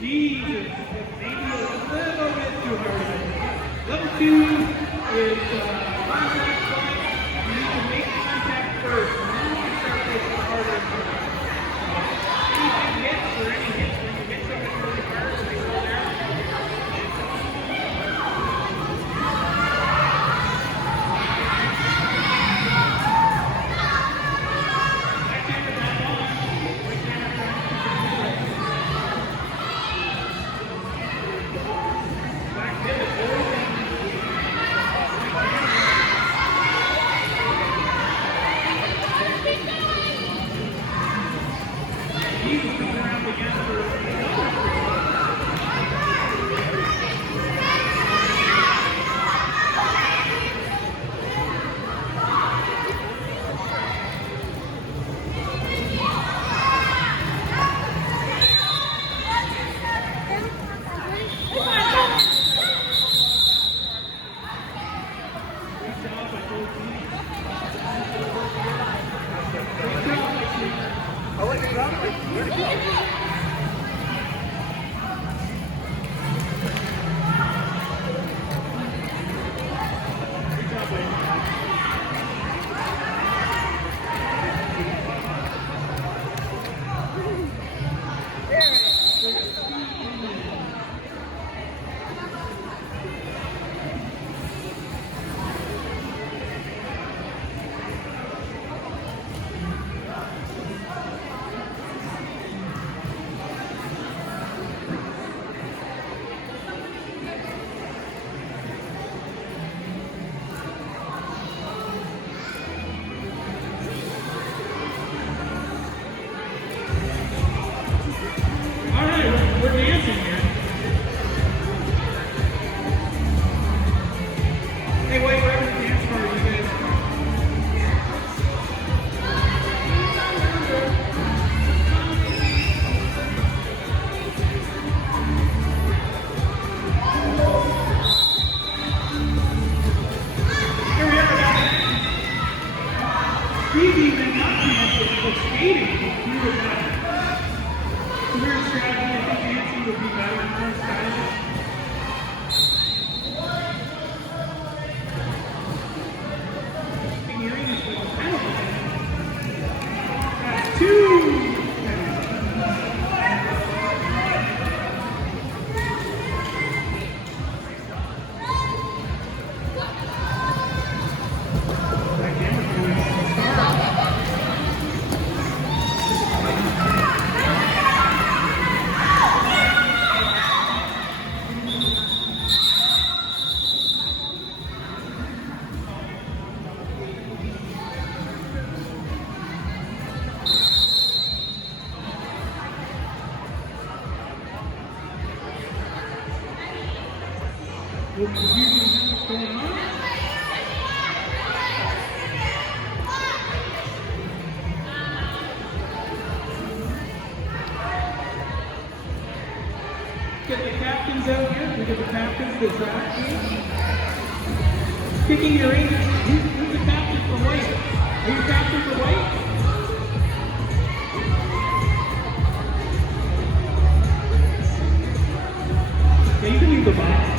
Jesus, maybe a little bit too hard. Level 2 is contact flight. You need to make contact first, and then you can start making the harder ones. Any big hits or any hits when you hit something really hard and they go there. We're dancing here. Hey, wait, where's the dance party, you guys? Here we are, guys. Stevie did not dance, but skating. We were better. Weird strategy. I think dancing would be better in our style. Figuring is like a penalty. That's 2. With confusion on what's going on. Get the captains out here. We get the captains, the track team. Kicking your rangers. Who's the captain for white? Are you captain for white? Yeah, you can leave the box.